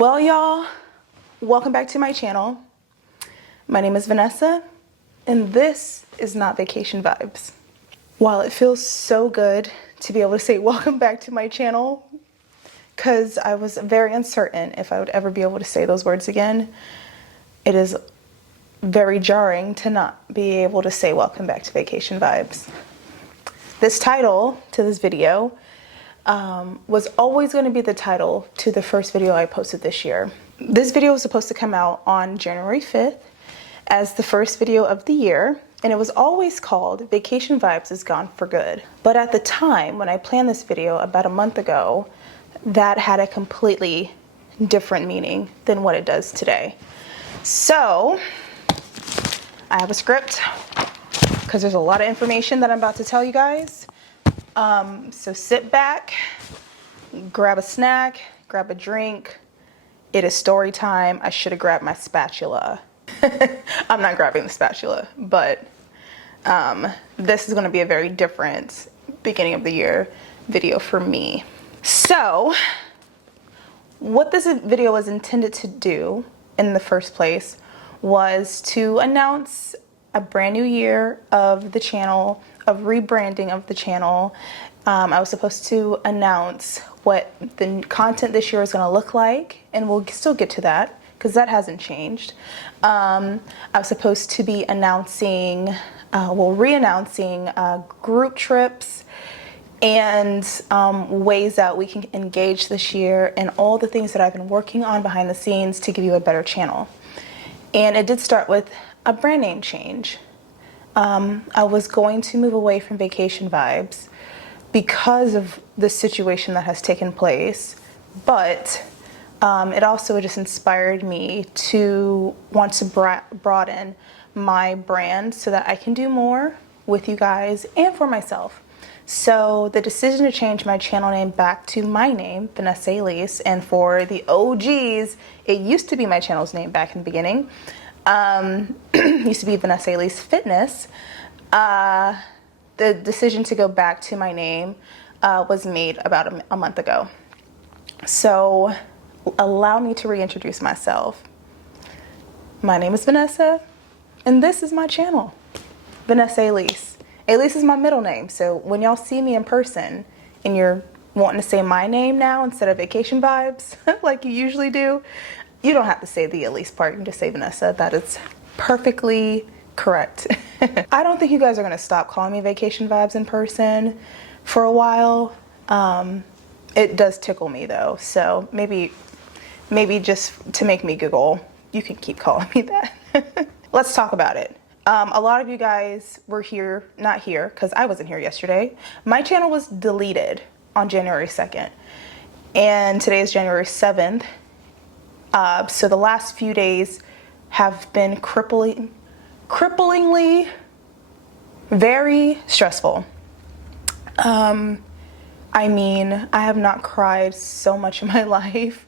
Well, y'all, welcome back to my channel. My name is Vanessa, and this is not Vacation Vibes. While it feels so good to be able to say welcome back to my channel, because I was very uncertain if I would ever be able to say those words again, it is very jarring to not be able to say welcome back to Vacation Vibes. This title to this video was always going to be the title to the first video I posted this year. This video was supposed to come out on January 5th as the first video of the year, and it was always called Vacation Vibes is Gone for Good. But at the time when I planned this video about a month ago, that had a completely different meaning than what it does today. So I have a script because there's a lot of information that I'm about to tell you guys. So sit back, grab a snack, grab a drink. It is story time. I should have grabbed my spatula. I'm not grabbing the spatula, but this is going to be a very different beginning of the year video for me. So what this video was intended to do in the first place was to announce a brand new year of the channel, of rebranding of the channel. I was supposed to announce what the content this year is going to look like, and we'll still get to that because that hasn't changed. I was supposed to be announcing, re-announcing group trips and ways that we can engage this year, and all the things that I've been working on behind the scenes to give you a better channel. And it did start with a brand name change. I was going to move away from Vacation Vibes because of the situation that has taken place, but it also just inspired me to want to broaden my brand so that I can do more with you guys and for myself. So the decision to change my channel name back to my name, Vanessa Elise, and for the OGs, it used to be my channel's name back in the beginning. Used to be Vanessa Elise Fitness. The decision to go back to my name was made about a month ago. So allow me to reintroduce myself. My name is Vanessa, and this is my channel, Vanessa Elise. Elise is my middle name, so when y'all see me in person and you're wanting to say my name now instead of Vacation Vibes like you usually do, you don't have to say the Elise part, you can just say Vanessa. That is perfectly correct. I don't think you guys are going to stop calling me Vacation Vibes in person for a while. It does tickle me though, so maybe just to make me giggle, you can keep calling me that. Let's talk about it. A lot of you guys were not here, because I wasn't here yesterday. My channel was deleted on January 2nd, and today is January 7th. So the last few days have been cripplingly very stressful. I mean, I have not cried so much in my life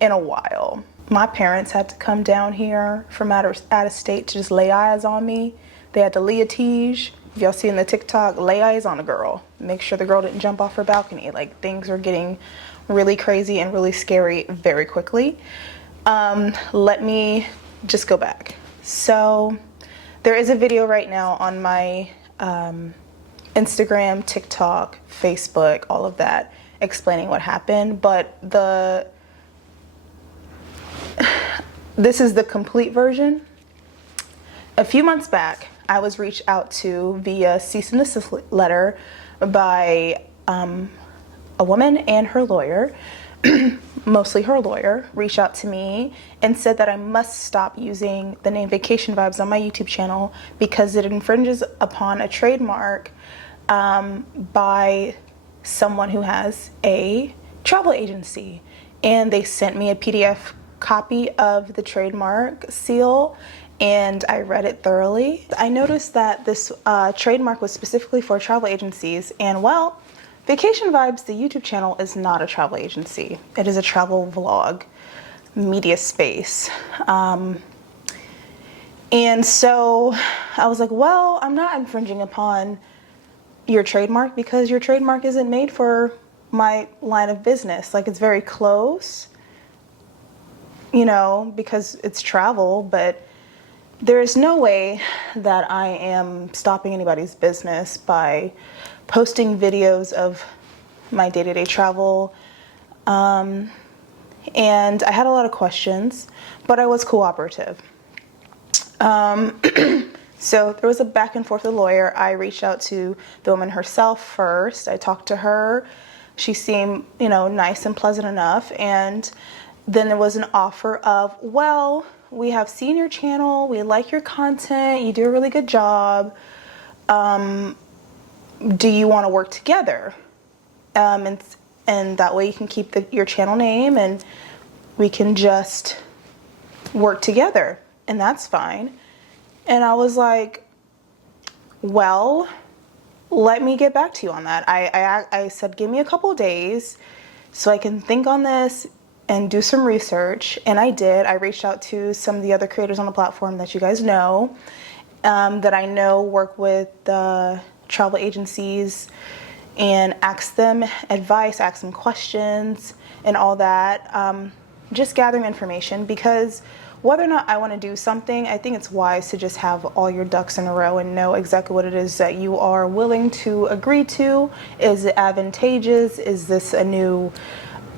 in a while. My parents had to come down here from out of state to just lay eyes on me. They had to liatige. If y'all see in the TikTok, lay eyes on a girl. Make sure the girl didn't jump off her balcony. Like, things are getting really crazy and really scary very quickly. Let me just go back. So there is a video right now on my Instagram, TikTok, Facebook, all of that, explaining what happened, but this is the complete version. A few months back, I was reached out to via cease and desist letter by a woman and her lawyer. Mostly her lawyer reached out to me and said that I must stop using the name Vacation Vibes on my YouTube channel because it infringes upon a trademark by someone who has a travel agency. And they sent me a PDF copy of the trademark seal, and I read it thoroughly. I noticed that this trademark was specifically for travel agencies, and well, Vacation Vibes, the YouTube channel, is not a travel agency. It is a travel vlog media space. And so I was like, well, I'm not infringing upon your trademark because your trademark isn't made for my line of business. Like, it's very close. you know, because it's travel, but there is no way that I am stopping anybody's business by posting videos of my day-to-day travel. And I had a lot of questions, but I was cooperative. So there was a back and forth with the lawyer. I reached out to the woman herself first. I talked to her. She seemed, you know, nice and pleasant enough. And then there was an offer of, well, we have seen your channel. We like your content. You do a really good job. Do you want to work together? And that way you can keep your channel name and we can just work together. And that's fine. And I was like, well, let me get back to you on that. I said, give me a couple of days so I can think on this and do some research. And I did. I reached out to some of the other creators on the platform that you guys know, that I know work with the travel agencies, and asked them advice, asked them questions and all that. Just gathering information, because whether or not I want to do something, I think it's wise to just have all your ducks in a row and know exactly what it is that you are willing to agree to. Is it advantageous? Is this a new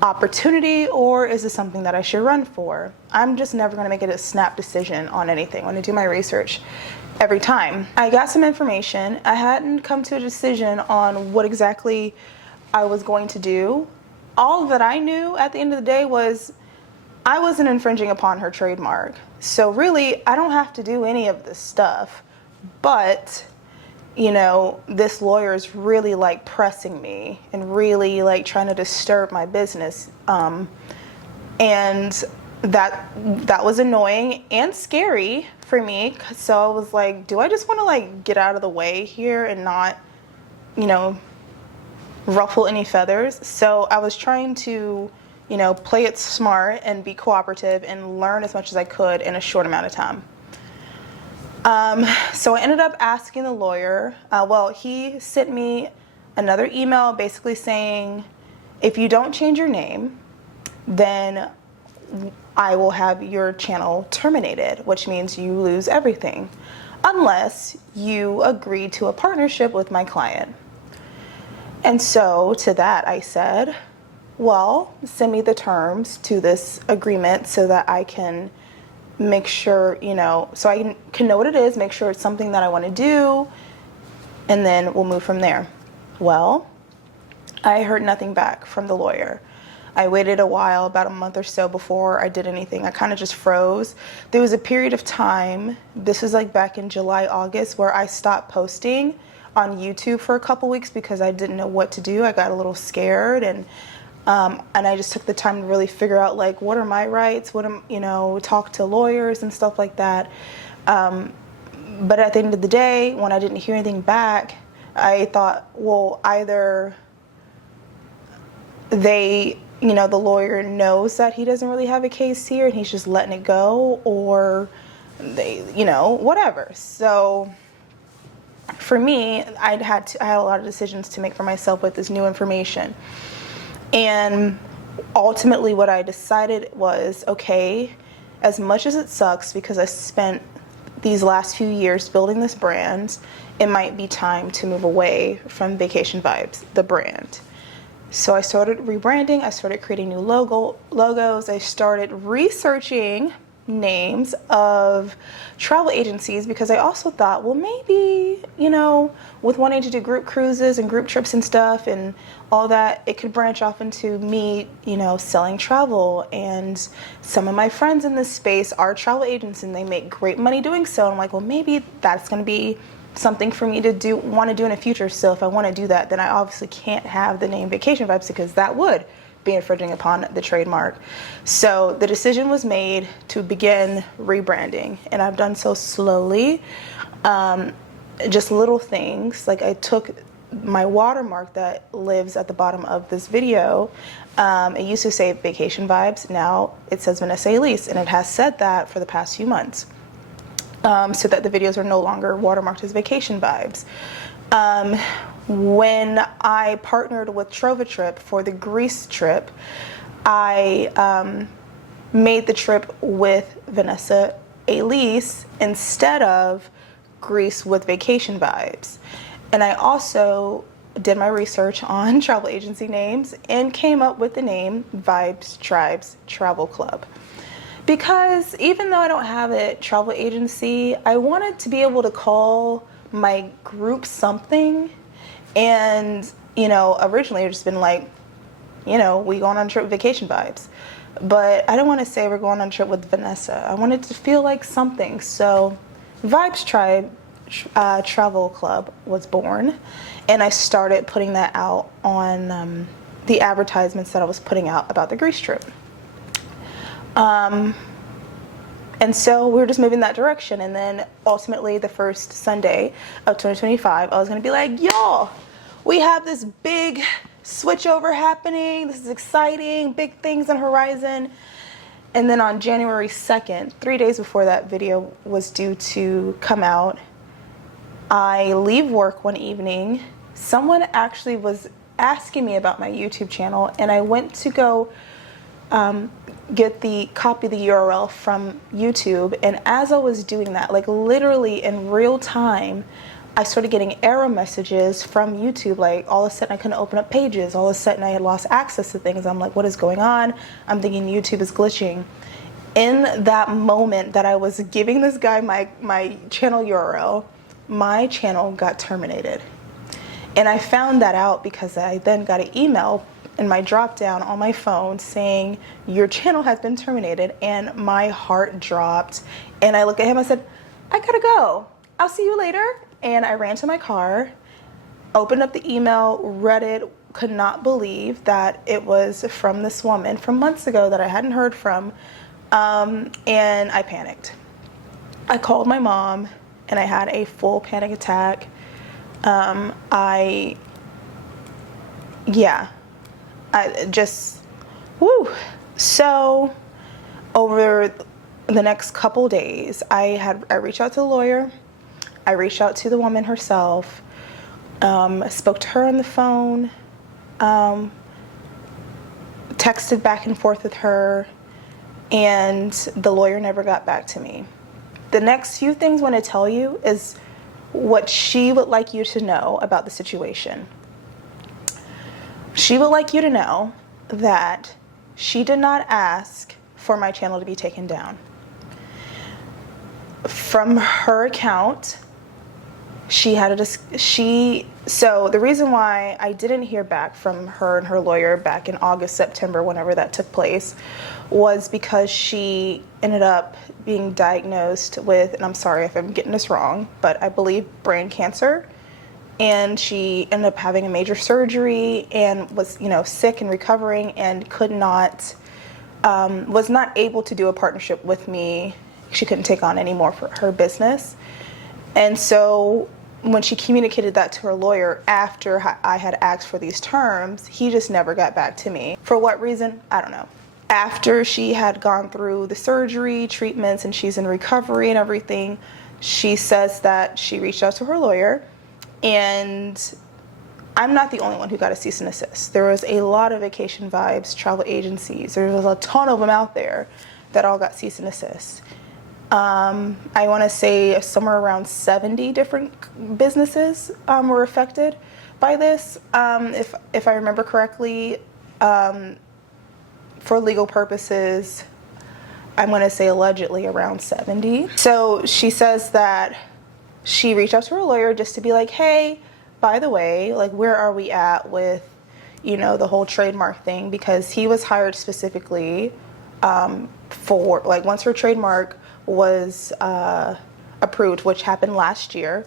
opportunity, or is this something that I should run for? I'm just never going to make it a snap decision on anything. I'm going to do my research every time. I got some information. I hadn't come to a decision on what exactly I was going to do. All that I knew at the end of the day was I wasn't infringing upon her trademark. So really, I don't have to do any of this stuff. But, you know, this lawyer is really like pressing me and really like trying to disturb my business. And that was annoying and scary for me. So I was like, do I just want to like get out of the way here and not, you know, ruffle any feathers? So I was trying to, you know, play it smart and be cooperative and learn as much as I could in a short amount of time. So I ended up asking the lawyer, well, he sent me another email basically saying, if you don't change your name, then I will have your channel terminated, which means you lose everything, unless you agree to a partnership with my client. And so to that I said, well, send me the terms to this agreement so that I can make sure, you know, so I can know what it is, make sure it's something that I want to do, and then we'll move from there. Well, I heard nothing back from the lawyer. I waited a while, about a month or so, before I did anything. I kind of just froze. There was a period of time, this was like back in July, August, where I stopped posting on YouTube for a couple weeks because I didn't know what to do. I got a little scared, and I just took the time to really figure out, like, what are my rights, talk to lawyers and stuff like that. But at the end of the day, when I didn't hear anything back, I thought, well, either the lawyer knows that he doesn't really have a case here and he's just letting it go, or they, whatever. So for me, I had a lot of decisions to make for myself with this new information. And ultimately what I decided was, okay, as much as it sucks because I spent these last few years building this brand, it might be time to move away from Vacation Vibes, the brand. So I started rebranding, I started creating new logos, I started researching names of travel agencies, because I also thought, well, maybe, with wanting to do group cruises and group trips and stuff and all that, it could branch off into me, selling travel. And some of my friends in this space are travel agents and they make great money doing so. And I'm like, well, maybe that's going to be something for me to want to do in the future. So if I want to do that, then I obviously can't have the name Vacation Vibes, because that would be infringing upon the trademark. So the decision was made to begin rebranding, and I've done so slowly. Just little things, like I took my watermark that lives at the bottom of this video. It used to say Vacation Vibes, now it says Vanessa Elise, and it has said that for the past few months, so that the videos are no longer watermarked as Vacation Vibes. When I partnered with Trova Trip for the Greece trip, I made the trip with Vanessa Elise instead of Greece with Vacation Vibes. And I also did my research on travel agency names and came up with the name Vibes Tribes Travel Club. Because even though I don't have a travel agency, I wanted to be able to call my group something. And, you know, originally I've just been like, you know, we going on a trip with Vacation Vibes. But I don't want to say we're going on a trip with Vanessa. I wanted to feel like something. So Vibes Tribe Travel Club was born. And I started putting that out on the advertisements that I was putting out about the Greece trip. And so we were just moving that direction. And then ultimately the first Sunday of 2025, I was going to be like, y'all, we have this big switchover happening. This is exciting. Big things on the horizon. And then on January 2nd, 3 days before that video was due to come out, I leave work one evening. Someone actually was asking me about my YouTube channel, and I went to go copy the URL from YouTube. And as I was doing that, like literally in real time, I started getting error messages from YouTube. Like all of a sudden I couldn't open up pages. All of a sudden I had lost access to things. I'm like, what is going on? I'm thinking YouTube is glitching. In that moment that I was giving this guy my channel URL, my channel got terminated. And I found that out because I then got an email in my drop down on my phone saying your channel has been terminated, and my heart dropped. And I looked at him, I said, I gotta go. I'll see you later. And I ran to my car, opened up the email, read it, could not believe that it was from this woman from months ago that I hadn't heard from. And I panicked. I called my mom and I had a full panic attack. I just, woo. So over the next couple days, I reached out to the lawyer. I reached out to the woman herself, spoke to her on the phone, texted back and forth with her, and the lawyer never got back to me. The next few things I want to tell you is what she would like you to know about the situation. She would like you to know that she did not ask for my channel to be taken down. From her account, so the reason why I didn't hear back from her and her lawyer back in August, September, whenever that took place, was because she ended up being diagnosed with, and I'm sorry if I'm getting this wrong, but I believe brain cancer. And she ended up having a major surgery and was, sick and recovering, and was not able to do a partnership with me. She couldn't take on any more for her business. And so when she communicated that to her lawyer after I had asked for these terms, he just never got back to me. For what reason? I don't know. After she had gone through the surgery, treatments, and she's in recovery and everything, she says that she reached out to her lawyer, and I'm not the only one who got a cease and desist. There was a lot of Vacation Vibes travel agencies. There was a ton of them out there that all got cease and desist. I want to say somewhere around 70 different businesses were affected by this. If I remember correctly, for legal purposes, I'm going to say allegedly around 70. So she says that she reached out to her lawyer just to be like, hey, by the way, like, where are we at with, the whole trademark thing? Because he was hired specifically for, like, once her trademark was approved, which happened last year,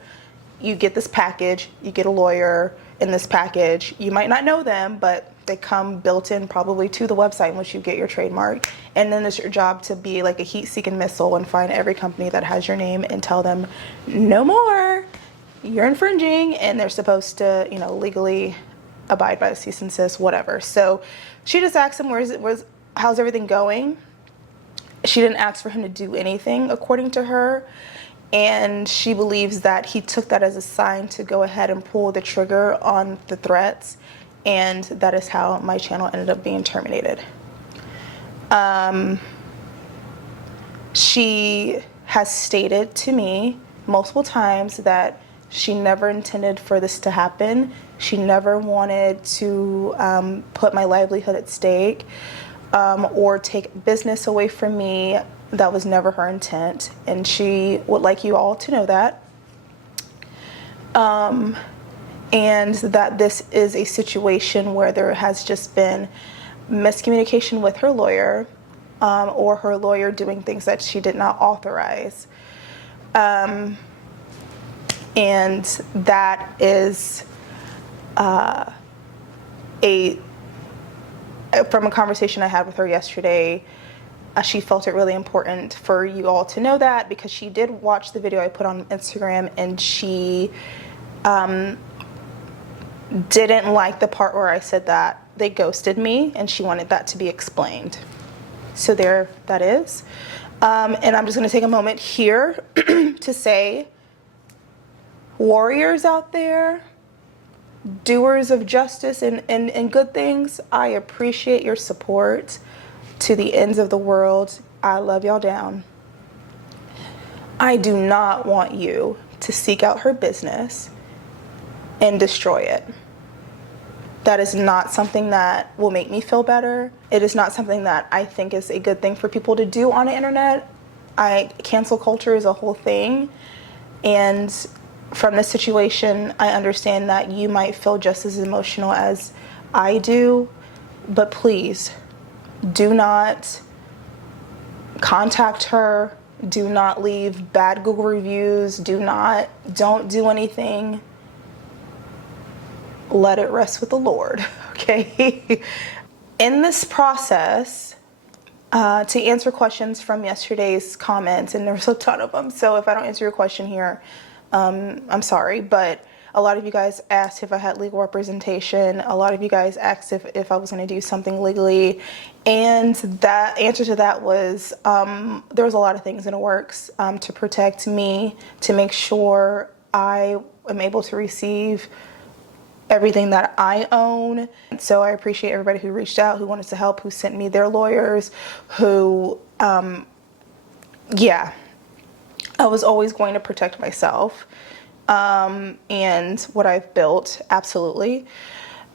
you get this package, you get a lawyer in this package. You might not know them, but they come built in probably to the website in which you get your trademark. And then it's your job to be like a heat-seeking missile and find every company that has your name and tell them, no more, you're infringing. And they're supposed to, legally abide by the cease and desist, whatever. So she just asked him, how's everything going? She didn't ask for him to do anything, according to her. And she believes that he took that as a sign to go ahead and pull the trigger on the threats. And that is how my channel ended up being terminated. She has stated to me multiple times that she never intended for this to happen. She never wanted to put my livelihood at stake or take business away from me. That was never her intent, and she would like you all to know that. And that this is a situation where there has just been miscommunication with her lawyer, or her lawyer doing things that she did not authorize. And that is from a conversation I had with her yesterday, she felt it really important for you all to know that, because she did watch the video I put on Instagram, and she didn't like the part where I said that they ghosted me, and she wanted that to be explained. So there that is. And I'm just going to take a moment here to say, warriors out there, doers of justice and good things, I appreciate your support to the ends of the world. I love y'all down. I do not want you to seek out her business and destroy it. That is not something that will make me feel better. It is not something that I think is a good thing for people to do on the internet. Cancel culture is a whole thing. And from this situation, I understand that you might feel just as emotional as I do, but please do not contact her. Do not leave bad Google reviews. Don't do anything. Let it rest with the Lord, okay? In this process, to answer questions from yesterday's comments, and there's a ton of them, so if I don't answer your question here, I'm sorry, but a lot of you guys asked if I had legal representation. A lot of you guys asked if I was going to do something legally, and that answer to that was there was a lot of things in the works to protect me, to make sure I am able to receive everything that I own. So I appreciate everybody who reached out, who wanted to help, who sent me their lawyers, who, yeah, I was always going to protect myself and what I've built, absolutely.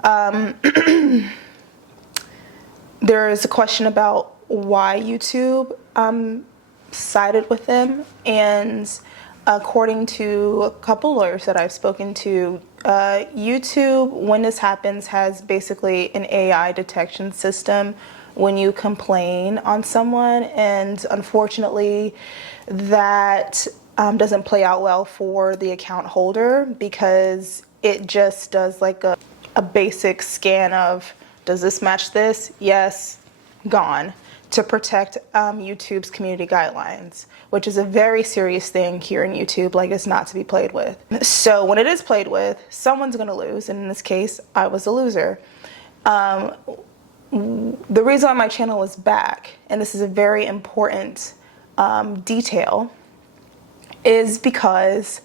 There is a question about why YouTube sided with them, and according to a couple lawyers that I've spoken to, YouTube, when this happens, has basically an AI detection system when you complain on someone, and unfortunately that doesn't play out well for the account holder, because it just does like a basic scan of, does this match this? Yes, gone, to protect YouTube's community guidelines, which is a very serious thing here in YouTube. Like, it's not to be played with. So when it is played with, someone's gonna lose, and in this case, I was a loser. The reason why my channel is back, and this is a very important detail, is because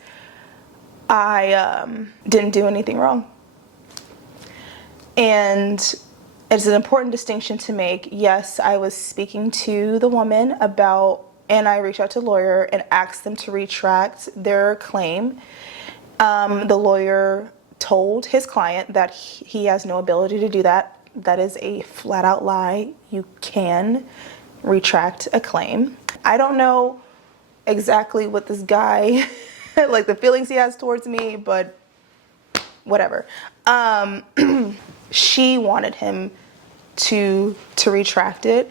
I didn't do anything wrong. And it's an important distinction to make. Yes, I was speaking to the woman about, and I reached out to the lawyer and asked them to retract their claim. The lawyer told his client that he has no ability to do that. That is a flat out lie. You can retract a claim. I don't know exactly what this guy, like the feelings he has towards me, but whatever. She wanted him to retract it,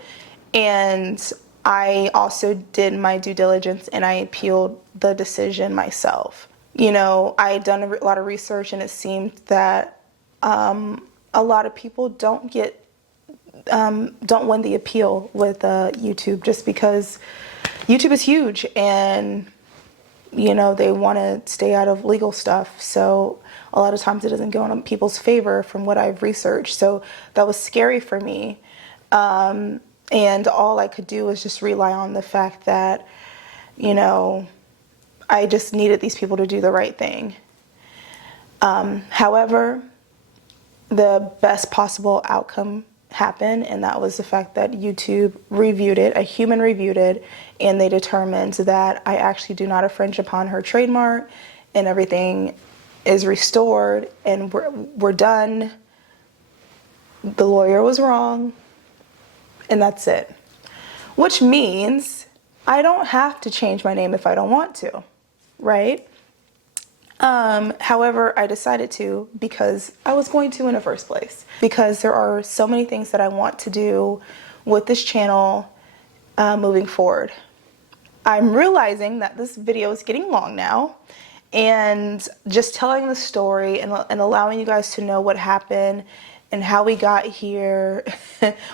and I also did my due diligence and I appealed the decision myself. You know, I had done a lot of research, and it seemed that a lot of people don't win the appeal with YouTube, just because YouTube is huge, and you know, they want to stay out of legal stuff. So a lot of times it doesn't go in people's favor from what I've researched. So that was scary for me. And all I could do was just rely on the fact that, you know, I just needed these people to do the right thing. However, the best possible outcome happen, and that was the fact that YouTube reviewed it, a human reviewed it, and they determined that I actually do not infringe upon her trademark, and everything is restored, and we're done. The lawyer was wrong, and that's it. Which means I don't have to change my name if I don't want to, right? However, I decided to because I was going to in the first place. Because there are so many things that I want to do with this channel moving forward. I'm realizing that this video is getting long now, and just telling the story and allowing you guys to know what happened and how we got here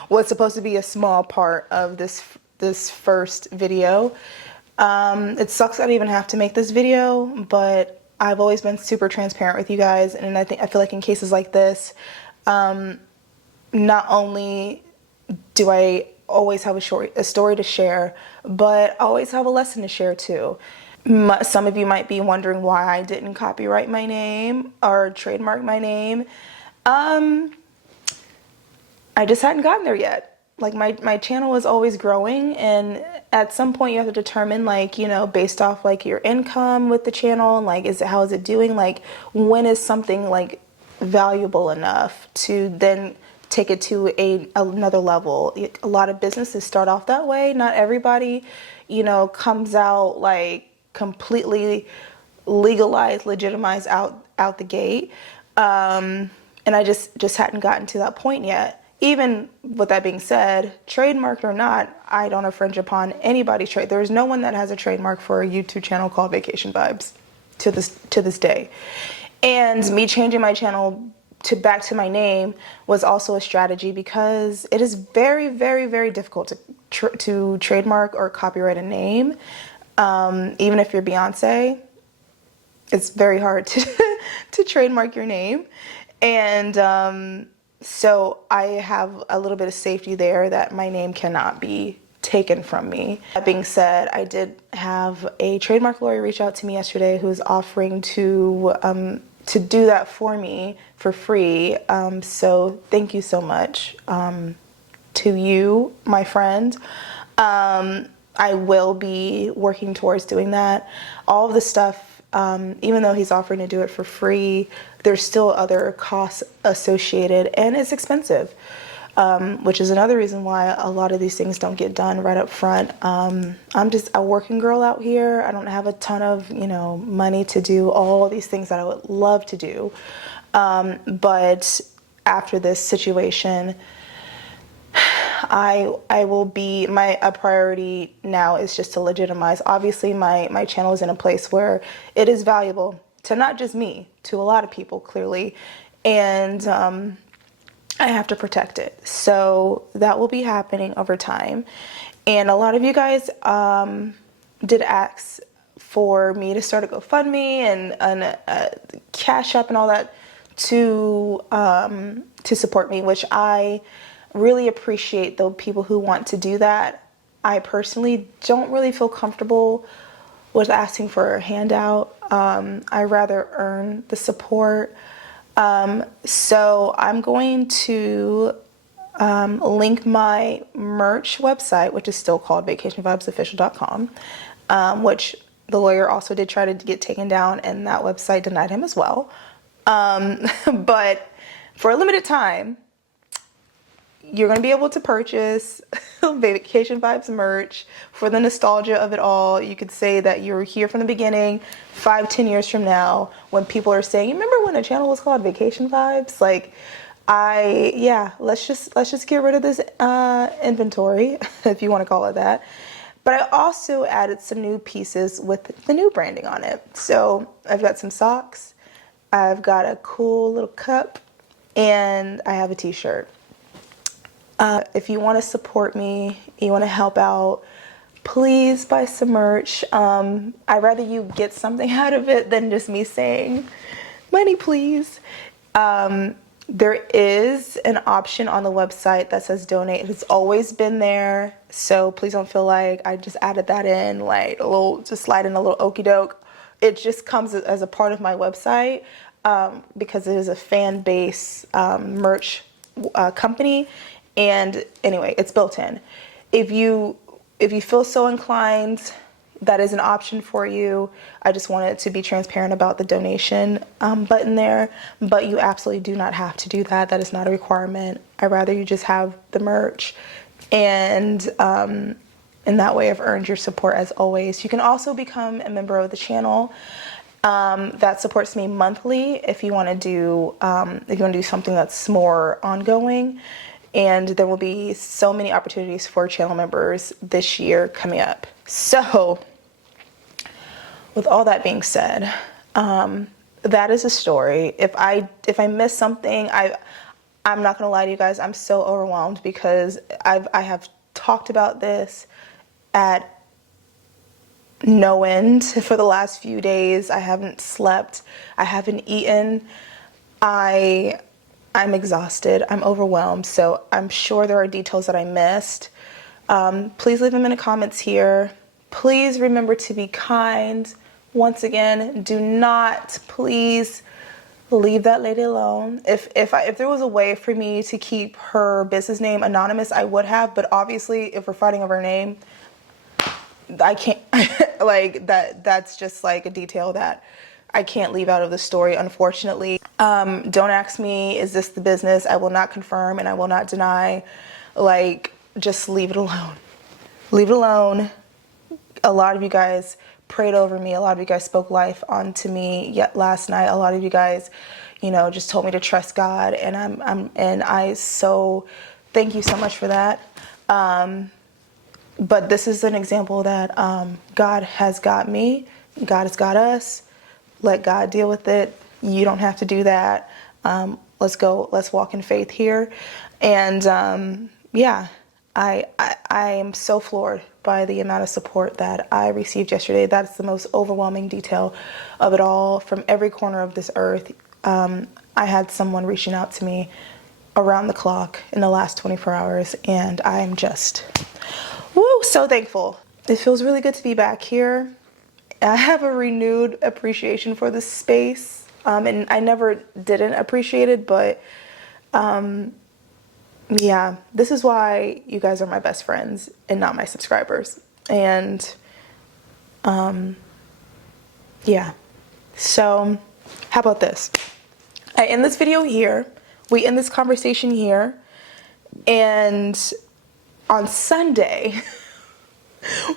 was supposed to be a small part of this first video. It sucks that I even have to make this video, but I've always been super transparent with you guys, and I feel like in cases like this, not only do I always have a story to share, but I always have a lesson to share too. Some of you might be wondering why I didn't copyright my name or trademark my name. I just hadn't gotten there yet. Like my channel is always growing, and at some point you have to determine, like, you know, based off like your income with the channel, and like how is it doing, like when is something like valuable enough to then take it to another level. A lot of businesses start off that way. Not everybody, you know, comes out like completely legalized, legitimized out the gate. And I just hadn't gotten to that point yet. Even with that being said, trademarked or not, I don't infringe upon anybody's trade. There's no one that has a trademark for a YouTube channel called Vacation Vibes to this day. And me changing my channel back to my name was also a strategy, because it is very, very, very difficult to trademark or copyright a name. Even if you're Beyonce, it's very hard to trademark your name. And so I have a little bit of safety there that my name cannot be taken from me. That being said, I did have a trademark lawyer reach out to me yesterday who is offering to do that for me for free. So thank you so much to you, my friend. I will be working towards doing that. All of the stuff, even though he's offering to do it for free, there's still other costs associated, and it's expensive, which is another reason why a lot of these things don't get done right up front. I'm just a working girl out here. I don't have a ton of, you know, money to do all these things that I would love to do. But after this situation, I will be, a priority now is just to legitimize. Obviously, my channel is in a place where it is valuable to not just me, to a lot of people, clearly. And I have to protect it. So that will be happening over time. And a lot of you guys did ask for me to start a GoFundMe and Cash App and all that to support me, which I really appreciate the people who want to do that. I personally don't really feel comfortable with asking for a handout. I rather earn the support. So I'm going to link my merch website, which is still called vacationvibesofficial.com, which the lawyer also did try to get taken down, and that website denied him as well. But for a limited time, you're going to be able to purchase Vacation Vibes merch for the nostalgia of it all. You could say that you're here from the beginning, 5-10 years from now, when people are saying, you remember when the channel was called Vacation Vibes? Like, let's just get rid of this inventory, if you want to call it that. But I also added some new pieces with the new branding on it. So I've got some socks, I've got a cool little cup, and I have a t-shirt. If you want to support me, you want to help out, please buy some merch. I'd rather you get something out of it than just me saying, money please. There is an option on the website that says donate. It's always been there, so please don't feel like I just added that in, like just slide in a little okey doke. It just comes as a part of my website, because it is a fan base merch company. And anyway, it's built in. If you feel so inclined, that is an option for you. I just wanted to be transparent about the donation button there, but you absolutely do not have to do that. That is not a requirement. I'd rather you just have the merch, and in that way I've earned your support as always. You can also become a member of the channel. That supports me monthly if you want to do something that's more ongoing. And there will be so many opportunities for channel members this year coming up. So, with all that being said, that is a story. If I miss something, I'm not gonna lie to you guys. I'm so overwhelmed because I have talked about this at no end for the last few days. I haven't slept. I haven't eaten. I'm exhausted. I'm overwhelmed. So I'm sure there are details that I missed. Please leave them in the comments here. Please remember to be kind. Once again, do not, please leave that lady alone. If there was a way for me to keep her business name anonymous, I would have. But obviously, if we're fighting over her name, I can't. Like that's just like a detail that I can't leave out of the story, unfortunately. Don't ask me, is this the business? I will not confirm and I will not deny. Like, just leave it alone. Leave it alone. A lot of you guys prayed over me. A lot of you guys spoke life onto me yet last night. A lot of you guys, just told me to trust God, and I so thank you so much for that. But this is an example that God has got me. God has got us. Let God deal with it. You don't have to do that. Let's go. Let's walk in faith here. And yeah, I am so floored by the amount of support that I received yesterday. That's the most overwhelming detail of it all. From every corner of this earth, I had someone reaching out to me around the clock in the last 24 hours, and I'm just, so thankful. It feels really good to be back here. I have a renewed appreciation for this space, and I never didn't appreciate it, but yeah, this is why you guys are my best friends and not my subscribers. And yeah, so how about this? I end this video here, we end this conversation here, and on Sunday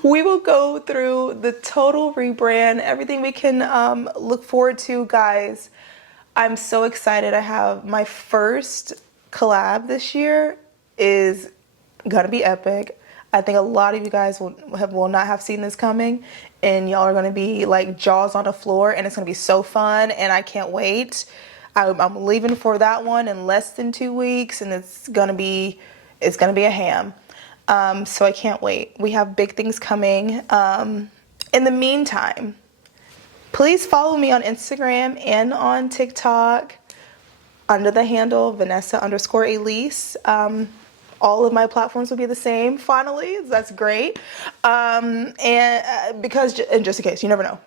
we will go through the total rebrand, everything we can look forward to, guys. I'm so excited. I have my first collab this year is gonna be epic. I think a lot of you guys will not have seen this coming, and y'all are gonna be like jaws on the floor, and it's gonna be so fun, and I can't wait. I'm leaving for that one in less than 2 weeks, and it's gonna be a ham. So I can't wait. We have big things coming. In the meantime, please follow me on Instagram and on TikTok under the handle Vanessa_Elise. All of my platforms will be the same, finally. That's great. And just in case, you never know.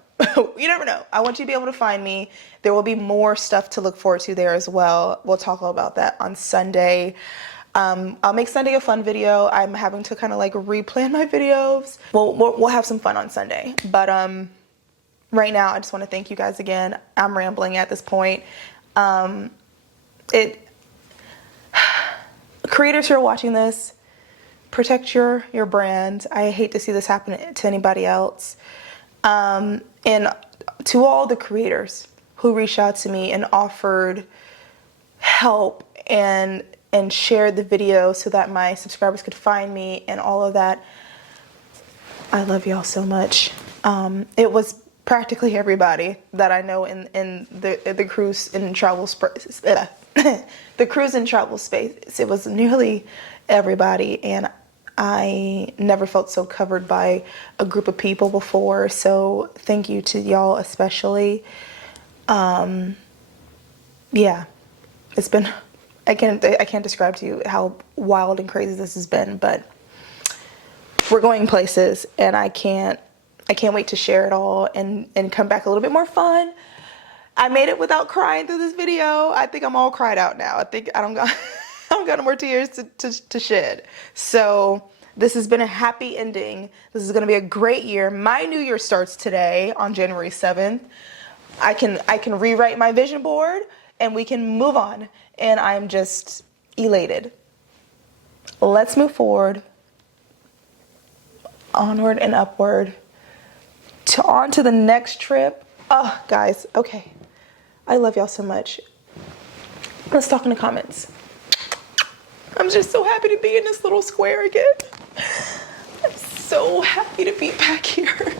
You never know. I want you to be able to find me. There will be more stuff to look forward to there as well. We'll talk all about that on Sunday. I'll make Sunday a fun video. I'm having to kind of like replan my videos. We'll have some fun on Sunday. But right now, I just want to thank you guys again. I'm rambling at this point. Creators who are watching this, protect your brand. I hate to see this happen to anybody else. And to all the creators who reached out to me and offered help and shared the video so that my subscribers could find me and all of that, I love y'all so much. It was practically everybody that I know in the cruise and travel the cruise and travel space. It was nearly everybody, and I never felt so covered by a group of people before. So thank you to y'all especially. Yeah, it's been, I can't describe to you how wild and crazy this has been, but we're going places, and I can't wait to share it all and come back a little bit more fun. I made it without crying through this video. I think I'm all cried out now. I don't got don't got no more tears to shed. So this has been a happy ending. This is going to be a great year. My new year starts today on January 7th. I can rewrite my vision board and we can move on. And I'm just elated. Let's move forward, onward and upward, on to the next trip. Oh, guys, okay. I love y'all so much. Let's talk in the comments. I'm just so happy to be in this little square again. I'm so happy to be back here.